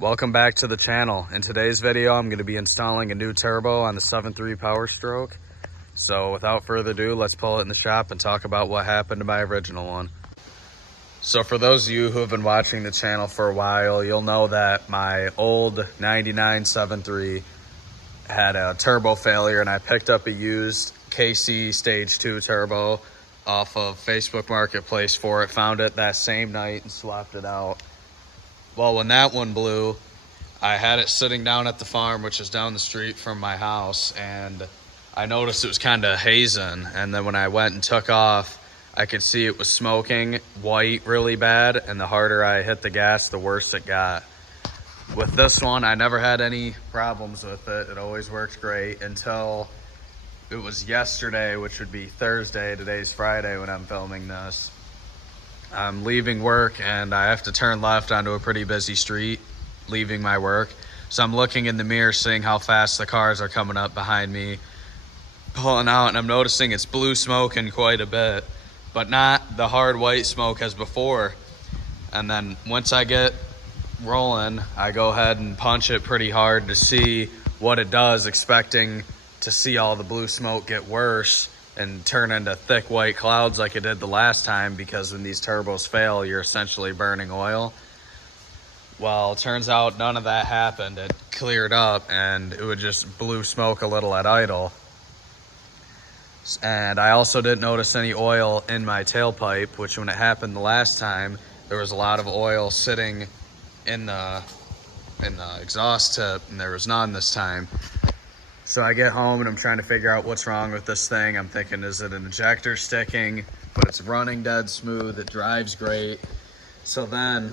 Welcome back to the channel. In today's video, I'm going to be installing a new turbo on the 7.3 Powerstroke. So without further ado, let's pull it in the shop and talk about what happened to my original one. So for those of you who have been watching the channel for a while, you'll know that my old 99 7.3 had a turbo failure, and I picked up a used Kc Stage 2 turbo off of Facebook Marketplace for it. Found it that same night and swapped it out. Well, when that one blew, I had it sitting down at the farm, which is down the street from my house, and I noticed it was kind of hazing. And then when I went and took off, I could see it was smoking white really bad, and the harder I hit the gas, the worse it got. With this one, I never had any problems with it. It always worked great until it was yesterday, which would be Thursday. Today's Friday when I'm filming this. I'm leaving work and I have to turn left onto a pretty busy street leaving my work. So I'm looking in the mirror, seeing how fast the cars are coming up behind me, pulling out, and I'm noticing it's blue smoking quite a bit, but not the hard white smoke as before. And then once I get rolling, I go ahead and punch it pretty hard to see what it does, expecting to see all the blue smoke get worse and turn into thick white clouds like it did the last time, because when these turbos fail, you're essentially burning oil. Well, it turns out none of that happened. It cleared up and it would just blue smoke a little at idle. And I also didn't notice any oil in my tailpipe, which when it happened the last time, there was a lot of oil sitting in the exhaust tip, and there was none this time. So I get home and I'm trying to figure out what's wrong with this thing. I'm thinking, is it an injector sticking? But it's running dead smooth. It drives great. So then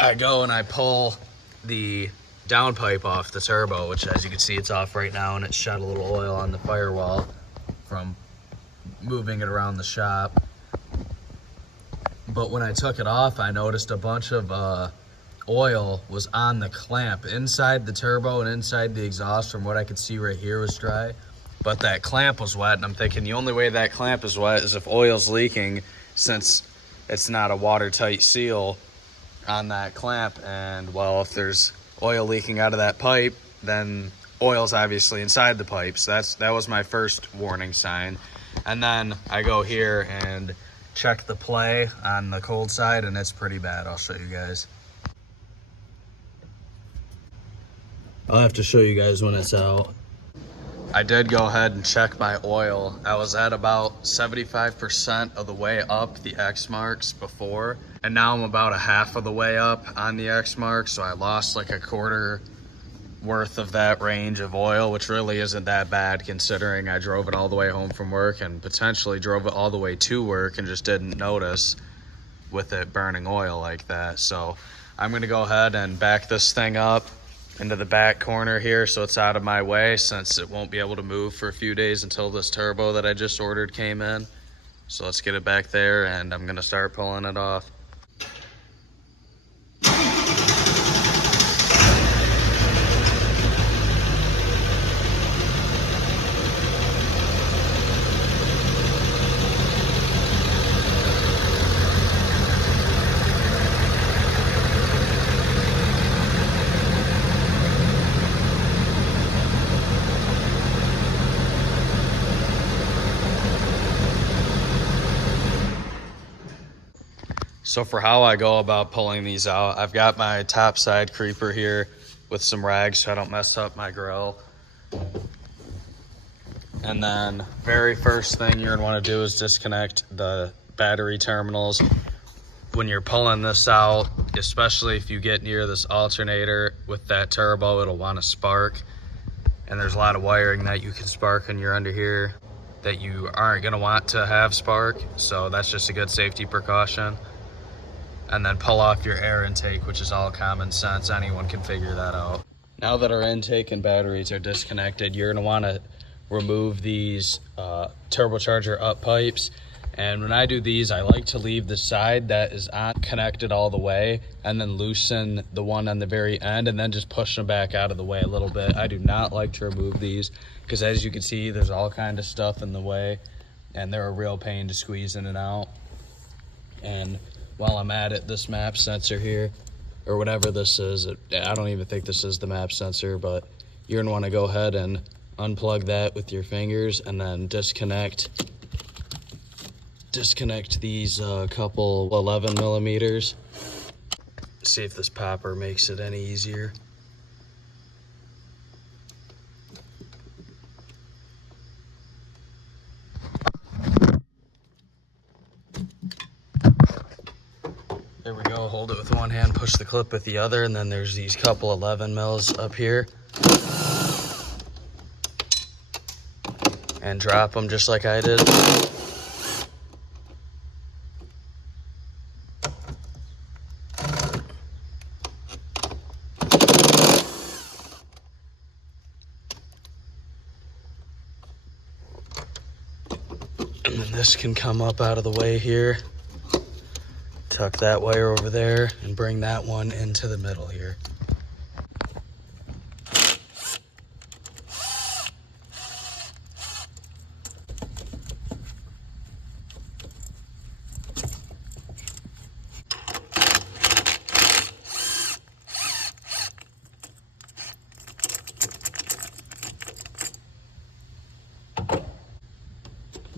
I go and I pull the downpipe off the turbo, which, as you can see, it's off right now, and it shed a little oil on the firewall from moving it around the shop. But when I took it off, I noticed a bunch of oil was on the clamp inside the turbo and inside the exhaust. From what I could see right here was dry, but that clamp was wet, and I'm thinking the only way that clamp is wet is if oil's leaking, since it's not a watertight seal on that clamp. And well, if there's oil leaking out of that pipe, then oil's obviously inside the pipe. So that was my first warning sign. And then I go here and check the play on the cold side, and it's pretty bad. I'll show you guys. I'll have to show you guys when it's out. I did go ahead and check my oil. I was at about 75% of the way up the X marks before, and now I'm about a half of the way up on the X mark. So I lost like a quarter worth of that range of oil, which really isn't that bad considering I drove it all the way home from work and potentially drove it all the way to work and just didn't notice with it burning oil like that. So I'm gonna go ahead and back this thing up into the back corner here so it's out of my way, since it won't be able to move for a few days until this turbo that I just ordered came in. So let's get it back there and I'm gonna start pulling it off. So for how I go about pulling these out, I've got my top side creeper here with some rags so I don't mess up my grill. And then very first thing you're gonna wanna do is disconnect the battery terminals. When you're pulling this out, especially if you get near this alternator with that turbo, it'll wanna spark. And there's a lot of wiring that you can spark when you're under here that you aren't gonna want to have spark. So that's just a good safety precaution. And then pull off your air intake, which is all common sense. Anyone can figure that out. Now that our intake and batteries are disconnected, you're gonna wanna remove these turbocharger up pipes. And when I do these, I like to leave the side that is not connected all the way and then loosen the one on the very end and then just push them back out of the way a little bit. I do not like to remove these because, as you can see, there's all kind of stuff in the way and they're a real pain to squeeze in and out. And while I'm at it, this map sensor here, or whatever this is. I don't even think this is the map sensor, but you're gonna wanna go ahead and unplug that with your fingers and then disconnect these couple 11 millimeters. See if this popper makes it any easier. There we go, hold it with one hand, push the clip with the other, and then there's these couple 11 mils up here. And drop them just like I did. And then this can come up out of the way here. Tuck that wire over there and bring that one into the middle here.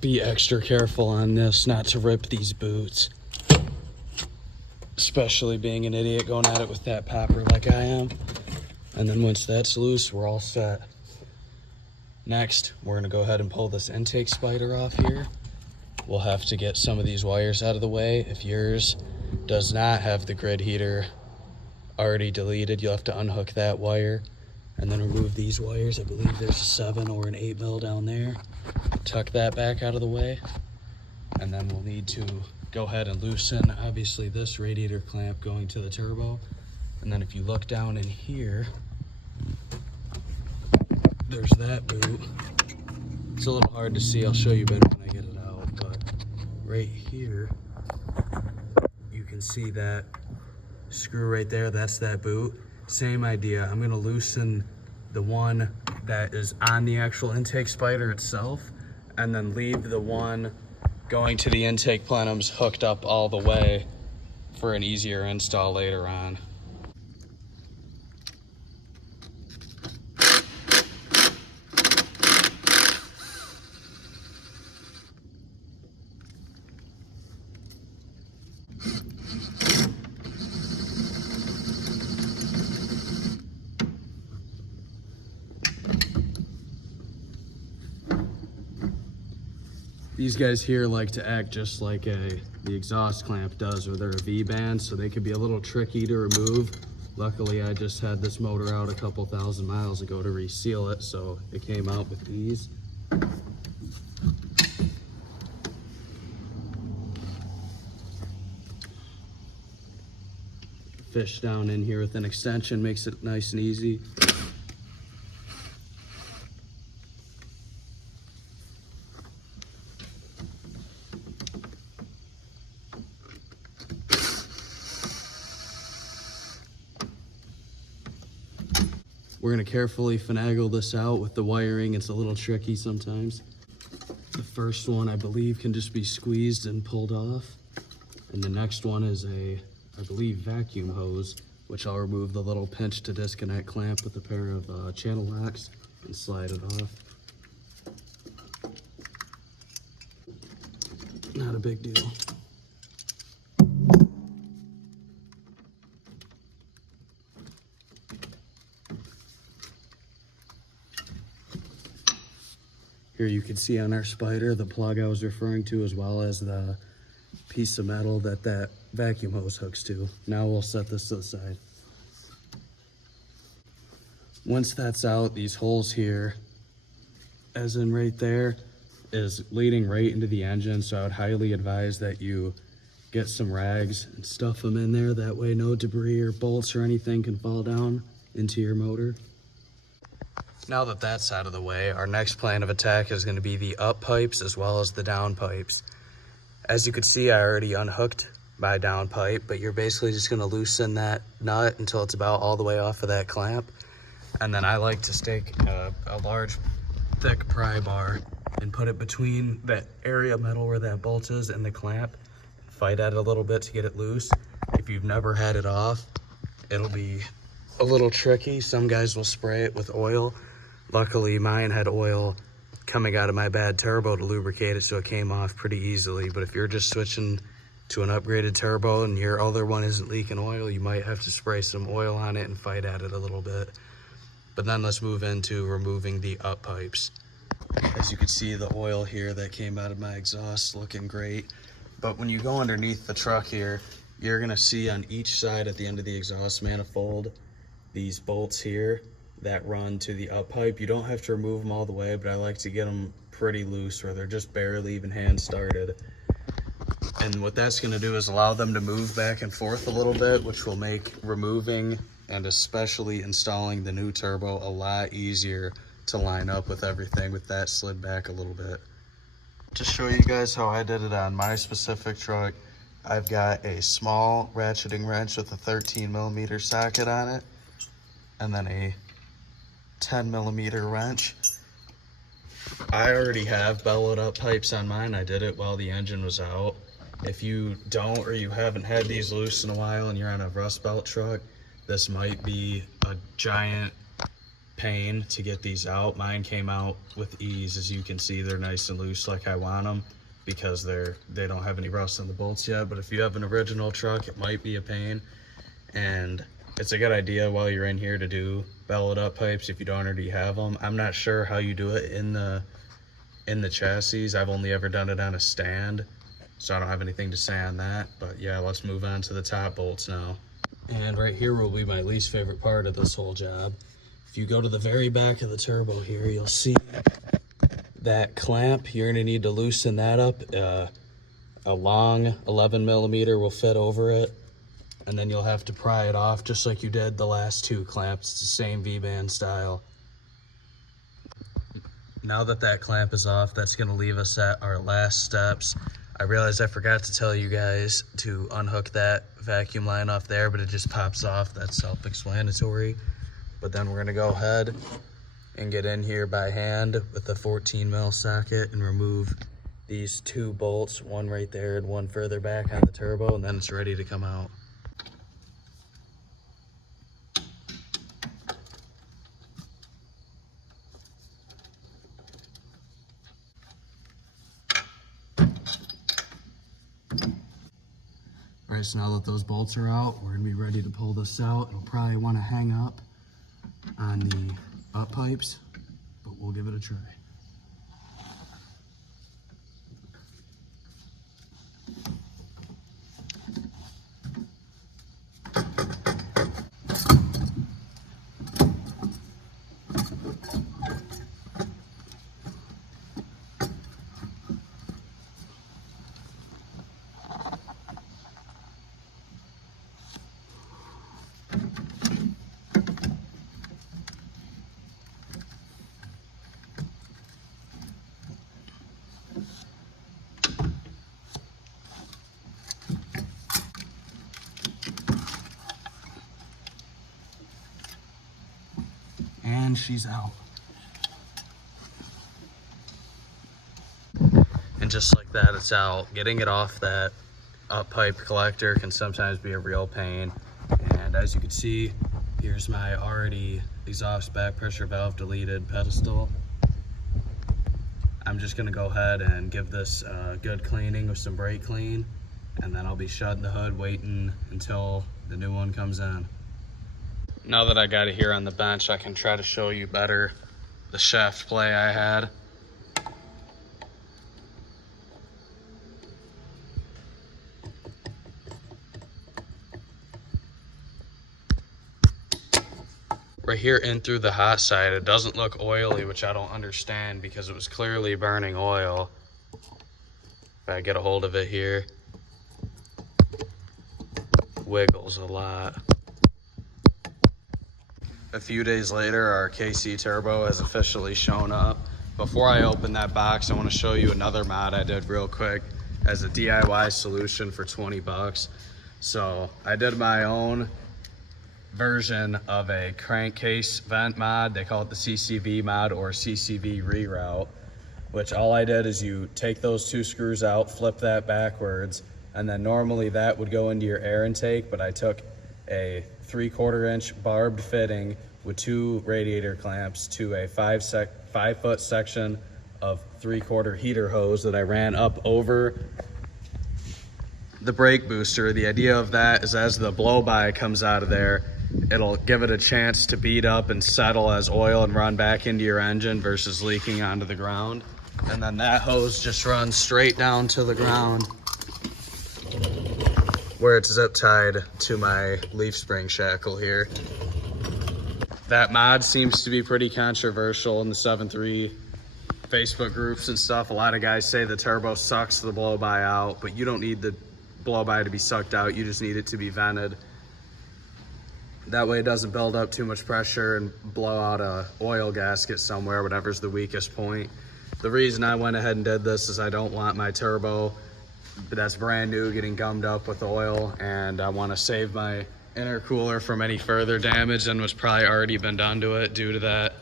Be extra careful on this not to rip these boots. Especially being an idiot going at it with that popper like I am. And then once that's loose, we're all set. Next, we're gonna go ahead and pull this intake spider off here. We'll have to get some of these wires out of the way. If yours does not have the grid heater already deleted, you'll have to unhook that wire and then remove these wires. I believe there's a 7 or an 8 mil down there. Tuck that back out of the way. And then we'll need to go ahead and loosen, obviously, this radiator clamp going to the turbo. And then if you look down in here, there's that boot. It's a little hard to see. I'll show you better when I get it out. But right here, you can see that screw right there. That's that boot. Same idea. I'm going to loosen the one that is on the actual intake spider itself, and then leave the one going to the intake plenums hooked up all the way for an easier install later on. These guys here like to act just like the exhaust clamp does, or they're a V-band, so they could be a little tricky to remove. Luckily, I just had this motor out a couple thousand miles ago to reseal it, so it came out with ease. Fish down in here with an extension makes it nice and easy. We're gonna carefully finagle this out with the wiring. It's a little tricky sometimes. The first one, I believe, can just be squeezed and pulled off. And the next one is a, I believe, vacuum hose, which I'll remove the little pinch to disconnect clamp with a pair of channel locks and slide it off. Not a big deal. Here you can see on our spider the plug I was referring to, as well as the piece of metal that vacuum hose hooks to. Now we'll set this to the side. Once that's out, these holes here, as in right there, is leading right into the engine, so I would highly advise that you get some rags and stuff them in there. That way no debris or bolts or anything can fall down into your motor. Now that that's out of the way, our next plan of attack is going to be the up pipes as well as the down pipes. As you can see, I already unhooked my down pipe, but you're basically just going to loosen that nut until it's about all the way off of that clamp. And then I like to stake a large, thick pry bar and put it between that area of metal where that bolt is and the clamp. Fight at it a little bit to get it loose. If you've never had it off, it'll be a little tricky. Some guys will spray it with oil. Luckily, mine had oil coming out of my bad turbo to lubricate it, so it came off pretty easily. But if you're just switching to an upgraded turbo and your other one isn't leaking oil, you might have to spray some oil on it and fight at it a little bit. But then let's move into removing the up pipes. As you can see, the oil here that came out of my exhaust looking great. But when you go underneath the truck here, you're gonna see on each side at the end of the exhaust manifold, these bolts here that run to the up pipe. You don't have to remove them all the way, but I like to get them pretty loose where they're just barely even hand started. And what that's gonna do is allow them to move back and forth a little bit, which will make removing and especially installing the new turbo a lot easier to line up with everything with that slid back a little bit. To show you guys how I did it on my specific truck, I've got a small ratcheting wrench with a 13mm socket on it, and then a 10mm wrench. I already have bellowed up pipes on mine. I did it while the engine was out. If you don't, or you haven't had these loose in a while and you're on a rust belt truck, this might be a giant pain to get these out. Mine came out with ease. As you can see, they're nice and loose like I want them because they don't have any rust on the bolts yet. But if you have an original truck, it might be a pain, and it's a good idea while you're in here to do bellowed up pipes if you don't already have them. I'm not sure how you do it in the chassis. I've only ever done it on a stand, so I don't have anything to say on that. But yeah, let's move on to the top bolts now. And right here will be my least favorite part of this whole job. If you go to the very back of the turbo here, you'll see that clamp. You're gonna need to loosen that up. A long 11mm will fit over it, and then you'll have to pry it off just like you did the last two clamps. It's the same V-band style. Now that that clamp is off, that's gonna leave us at our last steps. I realized I forgot to tell you guys to unhook that vacuum line off there, but it just pops off. That's self-explanatory. But then we're gonna go ahead and get in here by hand with the 14mm socket and remove these two bolts, one right there and one further back on the turbo, and then it's ready to come out. All right, so now that those bolts are out, we're gonna be ready to pull this out. It'll probably wanna hang up on the up pipes, but we'll give it a try. And she's out. And just like that, it's out. Getting it off that up pipe collector can sometimes be a real pain. And as you can see, here's my already exhaust back pressure valve deleted pedestal. I'm just gonna go ahead and give this a good cleaning with some brake clean, and then I'll be shutting the hood, waiting until the new one comes in. Now that I got it here on the bench, I can try to show you better the shaft play I had. Right here in through the hot side, it doesn't look oily, which I don't understand because it was clearly burning oil. If I get a hold of it here, wiggles a lot. A few days later, our KC turbo has officially shown up. Before I open that box, I want to show you another mod I did real quick as a DIY solution for 20 bucks. So I did my own version of a crankcase vent mod. They call it the CCV mod or CCV reroute, which all I did is you take those two screws out, flip that backwards, and then normally that would go into your air intake, but I took a 3/4 inch barbed fitting with 2 radiator clamps to a 5-foot section of 3/4 heater hose that I ran up over the brake booster. The idea of that is as the blow-by comes out of there, it'll give it a chance to beat up and settle as oil and run back into your engine versus leaking onto the ground. And then that hose just runs straight down to the ground where it's zip tied to my leaf spring shackle here. That mod seems to be pretty controversial in the 7.3 Facebook groups and stuff. A lot of guys say the turbo sucks the blow-by out, but you don't need the blow-by to be sucked out. You just need it to be vented. That way it doesn't build up too much pressure and blow out a oil gasket somewhere, whatever's the weakest point. The reason I went ahead and did this is I don't want my turbo that's brand new getting gummed up with oil, and I want to save my intercooler from any further damage than was probably already been done to it due to that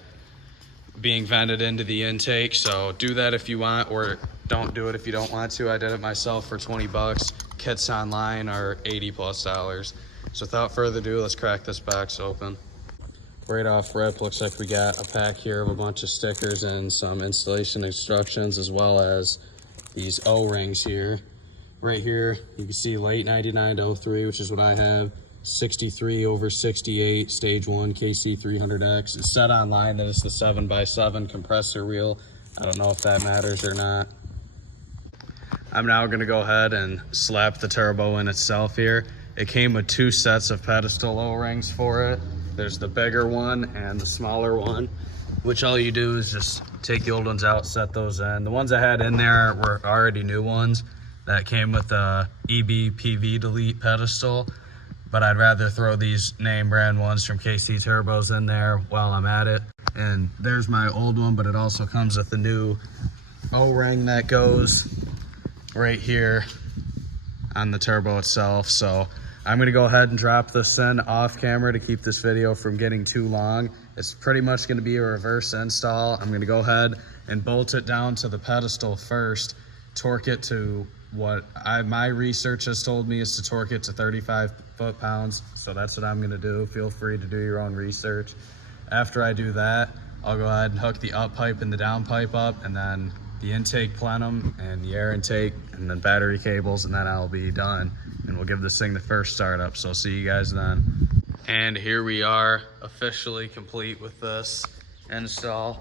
being vented into the intake. So do that if you want, or don't do it if you don't want to. I did it myself for 20 bucks. Kits online are $80+. So without further ado, let's crack this box open. Right off rip, looks like we got a pack here of a bunch of stickers and some installation instructions, as well as these O-rings here. Right here, you can see late 99 to 03, which is what I have. 63/68, stage 1, Kc300x. It's said online that it's the 7x7 compressor wheel. I don't know if that matters or not. I'm now gonna go ahead and slap the turbo in itself here. It came with 2 sets of pedestal O-rings for it. There's the bigger one and the smaller one, which all you do is just take the old ones out, set those in. The ones I had in there were already new ones that came with the EB/PV delete pedestal, but I'd rather throw these name brand ones from KC Turbos in there while I'm at it. And there's my old one, but it also comes with the new O-ring that goes right here on the turbo itself. So I'm gonna go ahead and drop this in off camera to keep this video from getting too long. It's pretty much gonna be a reverse install. I'm gonna go ahead and bolt it down to the pedestal first, torque it to what my research has told me is to torque it to 35 foot-pounds. So that's what I'm gonna do. Feel free to do your own research. After I do that, I'll go ahead and hook the up pipe and the down pipe up, and then the intake plenum and the air intake, and then battery cables, and then I'll be done. And we'll give this thing the first startup. So I'll see you guys then. And here we are, officially complete with this install.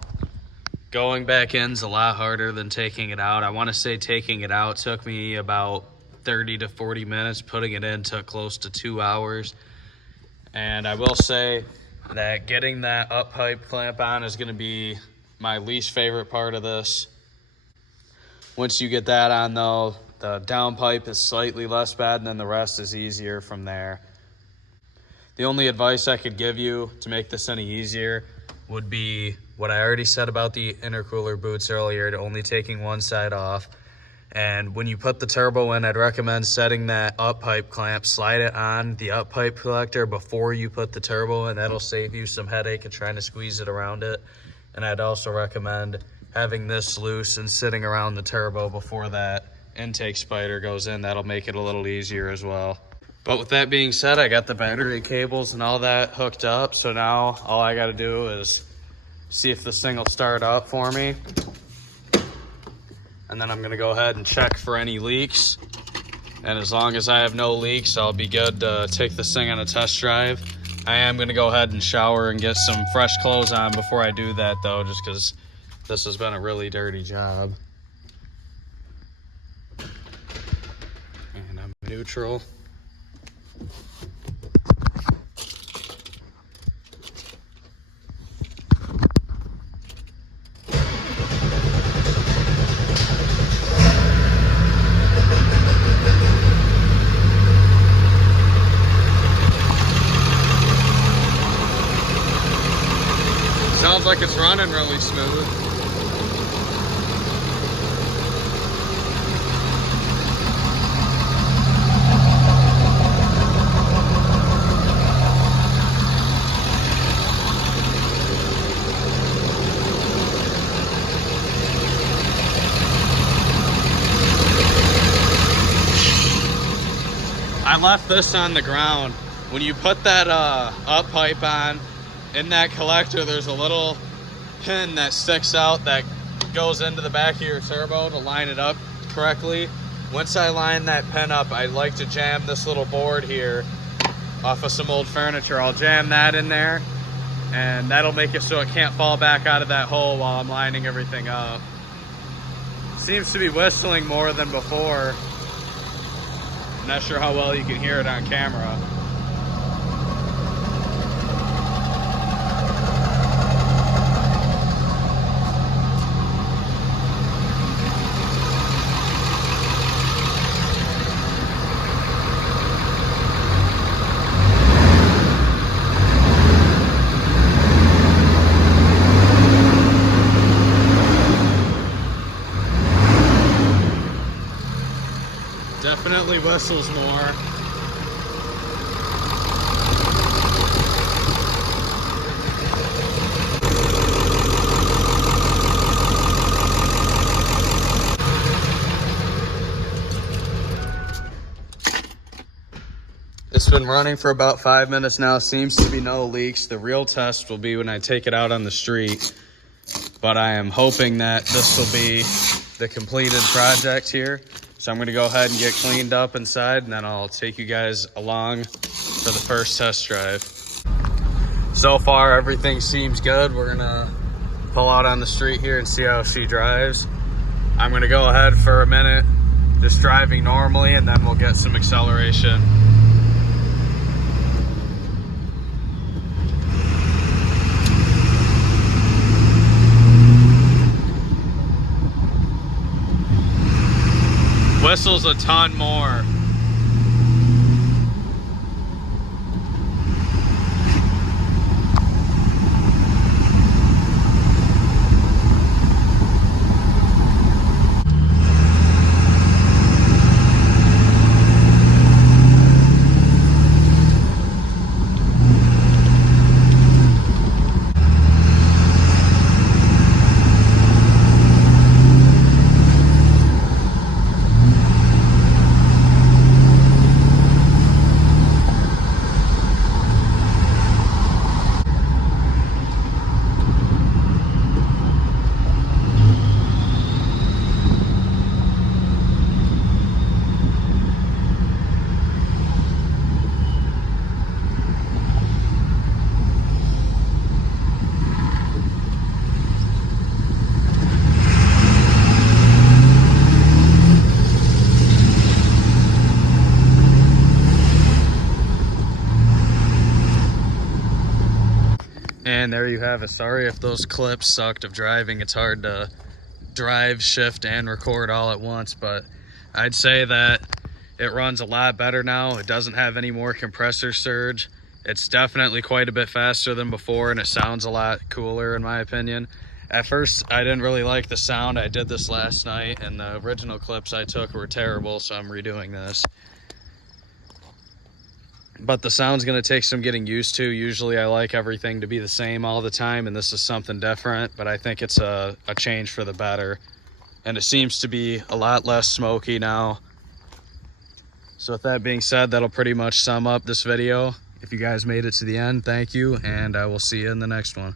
Going back in's a lot harder than taking it out. I want to say taking it out took me about 30 to 40 minutes. Putting it in took close to 2 hours. And I will say that getting that up pipe clamp on is going to be my least favorite part of this. Once you get that on though, the down pipe is slightly less bad, and then the rest is easier from there. The only advice I could give you to make this any easier would be what I already said about the intercooler boots earlier, to only taking one side off. And when you put the turbo in, I'd recommend setting that up pipe clamp, slide it on the up pipe collector before you put the turbo in. That'll save you some headache of trying to squeeze it around it. And I'd also recommend having this loose and sitting around the turbo before that intake spider goes in. That'll make it a little easier as well. But with that being said, I got the battery cables and all that hooked up. So now all I got to do is see if this thing will start up for me. And then I'm going to go ahead and check for any leaks. And as long as I have no leaks, I'll be good to take this thing on a test drive. I am going to go ahead and shower and get some fresh clothes on before I do that though, just because this has been a really dirty job. And I'm neutral. Sounds like it's running really smooth. I left this on the ground when you put that up pipe on, in that collector, there's a little pin that sticks out that goes into the back of your turbo to line it up correctly. Once I line that pin up, I like to jam this little board here off of some old furniture. I'll jam that in there, and that'll make it so it can't fall back out of that hole while I'm lining everything up. Seems to be whistling more than before. I'm not sure how well you can hear it on camera. Definitely whistles more. It's been running for about 5 minutes now. Seems to be no leaks. The real test will be when I take it out on the street. But I am hoping that this will be the completed project here. So I'm gonna go ahead and get cleaned up inside, and then I'll take you guys along for the first test drive. So far, everything seems good. We're gonna pull out on the street here and see how she drives. I'm gonna go ahead for a minute, just driving normally, and then we'll get some acceleration. Whistles a ton more. And there you have it. Sorry if those clips sucked of driving. It's hard to drive, shift, and record all at once, but I'd say that it runs a lot better now. It doesn't have any more compressor surge. It's definitely quite a bit faster than before, and it sounds a lot cooler in my opinion. At first, I didn't really like the sound. I did this last night, and the original clips I took were terrible, so I'm redoing this. But the sound's gonna take some getting used to. Usually I like everything to be the same all the time, and this is something different, but I think it's a change for the better. And it seems to be a lot less smoky now. So with that being said, that'll pretty much sum up this video. If you guys made it to the end, thank you, and I will see you in the next one.